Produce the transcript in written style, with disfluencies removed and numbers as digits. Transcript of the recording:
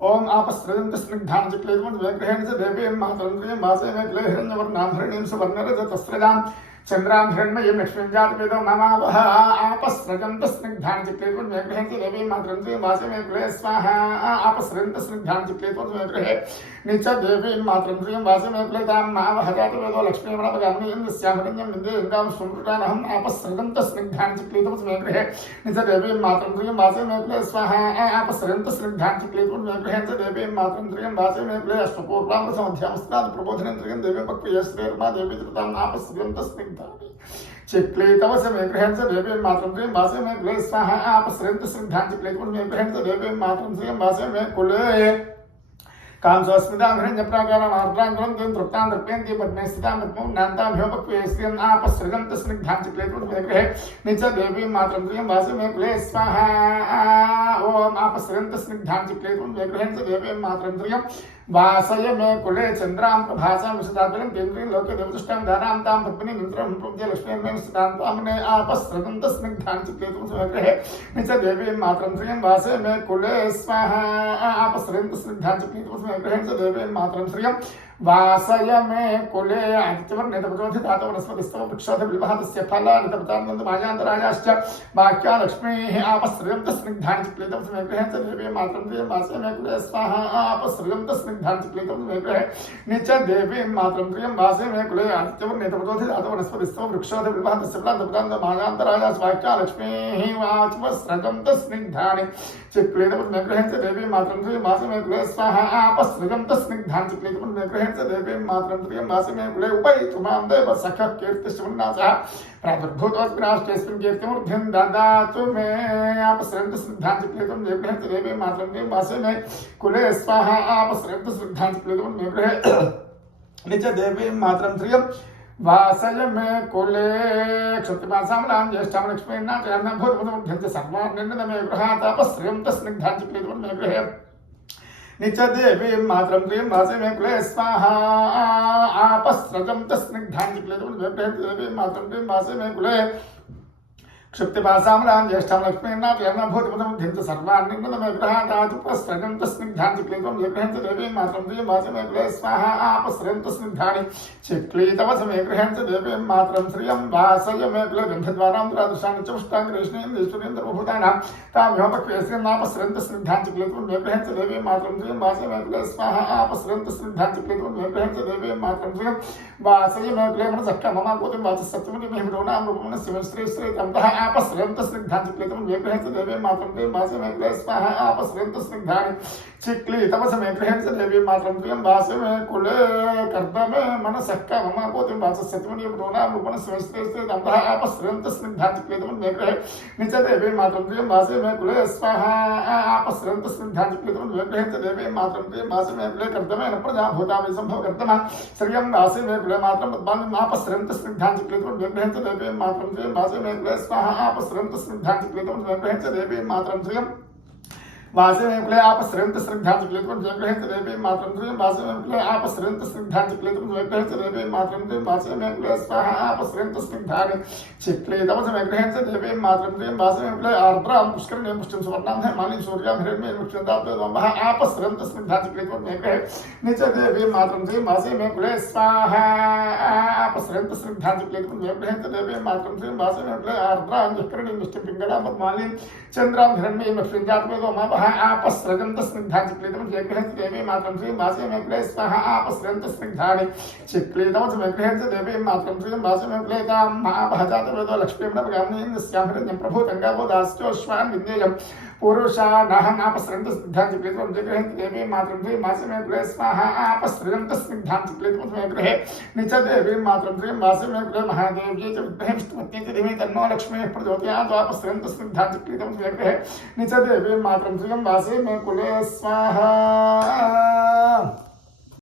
ओम आपस्रजंत स्निग्धान चिक्लेतुं विग्रहेण च देवीं मातरं प्रियं वासे मे क्ले हिरण्यवर्णां हरिणीं सुवर्णरजतस्रजां चंद्रां हिरण्मयीं लक्ष्मीं जातवेदो ममावह आपस्रजंत स्निग्धान चिक्लेतुं विग्रहेण च देवीं मातरं प्रियं वासे मे क्ले स्वाहा आपस्रजंत स्निग्धान चिक्लेतुं विग्रहे निच देवीं मातरं प्रियं वासे मे क्ले तां मावह जातवेदो लक्ष्मीं वरदगामिनीं यस्यां हिरण्यं विन्दे गङ्गां सुमृतानहम् आपस्रजंत स्निग्धान चिक्लेतुं विग्रहे निच देवीं मातरं प्रियं वासे मे क्ले स्वाहा आपस्रजंत स्निग्धान चिक्लेतुं विग्रहेण च देवीं मातरं प्रियं वासे मे क्ले अश्वपूर्वां समध्यामस्तात् प्रबोधनेन्द्रियं देवीं पक्वयश्रेर्मा देवी कृताम् आपस्रजंत स्निग्धान चिक्लेतवस मे गृहं च देवीं मातरं प्रियं वासे मे कुले स्वाहा आपस्रजंत स्निग्धान चिक्लेतुं मे गृहं च देवीं मातरं प्रियं वासे मे कुले काम स्वस्मितां हिरण्यप्राकारां आर्द्रां दें तृप्तां तृप्यन्ति पद्मे स्थितां पद्मं नान्ताभ्योपक्वेस्त्रियम् आपस्रजंत स्निग्धां चिक्लेतुं मे गृहे निच देवीं मातरं प्रियं वासे मे कुले स्वाहा ओम आपस्रजंत स्निग्धां चिक्लेतुं मे गृहं च देवीं मातरं प्रियं वासय मे कुले चंद्रां प्रभासां विशदाद्वलं केन्द्रीं लोके देवदुष्टां दानां तां पद्मिनीं मित्रं प्रपद्य लक्ष्मीर्में स्थितां त्वामने आपस्रजंत स्निग्धां चिक्लेतुं मे गृहे निच देवीं मातरं प्रियं वासे मे कुले स्वाहा आपस्रजंत स्निग्धां चिक्लेतुं मे गृहे च देवीं मातरं प्रियं वासय मे कुले आदित्यवर्णितपचोधितातो वनस्पतिस्तव वृक्षोध विलवहतस्य फलानितपतान्वन्तमायान्तरायाश्च वाक्या लक्ष्मीः आपस्रजंत स्निग्धां चिक्लेतुं मे गृहे च देवीं मातरं प्रियं वासे मे कुले स्वाहा आपस्रजंत स्निग्धां चिक्लेतुं मे गृहे निच देवीं मातरं प्रियं वासे मे कुले आदित्यवर्णितपचोधितातो वनस्पतिस्तव वृक्षोध विलवहतस्य फलानितपतान्वन्तमायान्तरायाश्च वाक्या लक्ष्मीः आपस्रजंत स्निग्धानि चिक्लेतुं मे गृहे च देवीं मातरं प्रियं वासे मे कुले स्वाहा आपस्रजंत स्निग्धां चिक्लेतुं मे गृहे च देवीं मातरं प्रियं वासे मे कुले उपैतुमां देव सखः कीर्तिश्रवन्नासः प्रादुर्भूतोऽस्मिन् कीर्तिमूर्धिं ददातु मे आपस्रजंत स्निग्धां चिक्लेतुं मे गृहे च देवीं मातरं प्रियं वासे मे कुले स्वाहा आपस्रजंत स्निग्धां चिक्लेतुं मे गृहे निच देवीं मातरं प्रियं वासय मे कुले क्षत्रिमासामलां ज्येष्ठां लक्ष्मीर्नाथयां भूतपदमुद्यन्ति सर्वान् मे गृहात् आपस्रजंत स्निग्धां चिक्लेतुं मे गृहे निच देवीं मातरं प्रियं वासे मे कुले स्वाहा आपस्रजंत स्निग्धां चिक्लेतुं मे गृहे देवीं मातरं प्रियं वासे मे कुले क्षुप्तिपासामलां ज्येष्ठां लक्ष्मीर्नाथयां भूतपदमुद्यन्ति सर्वान् मे गृहात् आपस्रजंत स्निग्धां चिक्लेतुं मे गृहे च देवीं मातरं प्रियं वासे मे कुले स्वाहा आपस्रजंत स्निग्धानि चिक्लेतवस मे गृहे च देवीं मातरं प्रियं वासय मे कुले गन्धद्वारां तादृशानि च पुष्टाङ्गरेष्णीन्द्रेश्वरीन्द्रभूतानां ताभ्योपक्वेस्त्रियम् आपस्रजंत स्निग्धां चिक्लेतुं मे गृहे च देवीं मातरं प्रियं वासे मे कुले स्वाहा आपस्रजंत स्निग्धां चिक्लेतुं मे गृहे च देवीं मातरं प्रियं वासय मे कुले मनसक्का ममाकोतिं वाचः सत्यमति मे हिमरोणां रूपं श्रीश्रीतन्तः आपस्रजंत स्निग्धां चिक्लेतुं मे गृहे च देवीं मातरं प्रियं वासे मे कुले स्वाहा आपस्रजंत स्निग्धानि चिक्लेतवस मे गृहे च देवीं मातरं प्रियं वासे मे कुले कर्दमे मनसक्का ममाकोतिं वाचः सत्यमति हिमरोणां रूपं श्रीश्रीतन्तः आपस्रजंत स्निग्धां चिक्लेतुं मे गृहे निच देवीं मातरं प्रियं वासे मे कुले स्वाहा आपस्रजंत स्निग्धां चिक्लेतुं मे गृहे च देवीं मातरं प्रियं वासे मे कुले कर्दमे न प्रजाभूता विसम्भव कर्दमा श्रियं वासे मे कुले मातरं पद्मानं आपस्रजंत स्निग्धां चिक्लेतुं मे गृहे च देवीं मातरं प्रियं वासे मे कुले स्वाहा आपस्रजंत स्निग्धां चिक्लेतुं मे गृहे च देवीं मातरं प्रियं वासे मे कुले आपस्रजंत स्निग्धां चिक्लेतुं मे गृहे च देवीं मातरं प्रियं वासे मे कुले आपस्रजंत स्निग्धां चिक्लेतुं मे गृहे च देवीं मातरं प्रियं वासे मे कुले स्वाहा आपस्रजंत स्निग्धानि चिक्लेतवस मे गृहे च देवीं मातरं प्रियं वासे मे कुले आर्द्रां पुष्करिणीं पुष्टिं सुवर्णां हेमालिं सूर्यां हिरण्मयीं लक्ष्मीर्दात्वेदोमः आपस्रजंत स्निग्धां चिक्लेतुं मे गृहे निच देवीं मातरं प्रियं वासे मे कुले स्वाहा आपस्रजंत स्निग्धां चिक्लेतुं मे गृहे च देवीं मातरं प्रियं वासे मे कुले आर्द्रां पुष्करिणीं पुष्टिं पिङ्गलां पद्मालिं चन्द्रां हिरण्मयीं लक्ष्मीर्दात्वेदोमः आपस्रजंत स्निग्धां चिक्लेतुं मे गृहे च देवीं मातरं प्रियं वासे मे कुले स्वाहा आपस्रजंत स्निग्धानि चिक्लेतवस मे गृहे च देवीं मातरं प्रियं वासे मे कुले तां महावह जातवेदो लक्ष्मीर्नवगामिनीं यस्यां हिरण्यं प्रभूतङ्गावोदाश्चोश्वान् विद्येयं पुरुषानाहम् आपस्रजंत स्निग्धां चिक्लेतुं मे गृहे च देवीं मातरं प्रियं वासे मे कुले स्वाहा आपस्रजंत स्निग्धां चिक्लेतुं मे गृहे निच देवीं मातरं प्रियं वासे मे कुले महादेव्यै च विद्महे विष्णुपत्न्यै च धीमहि तन्नो लक्ष्मीः प्रचोदयात् आपस्रजंत स्निग्धां चिक्लेतुं मे गृहे निच देवीं मातरं प्रियं वासे मे कुले स्वाहा।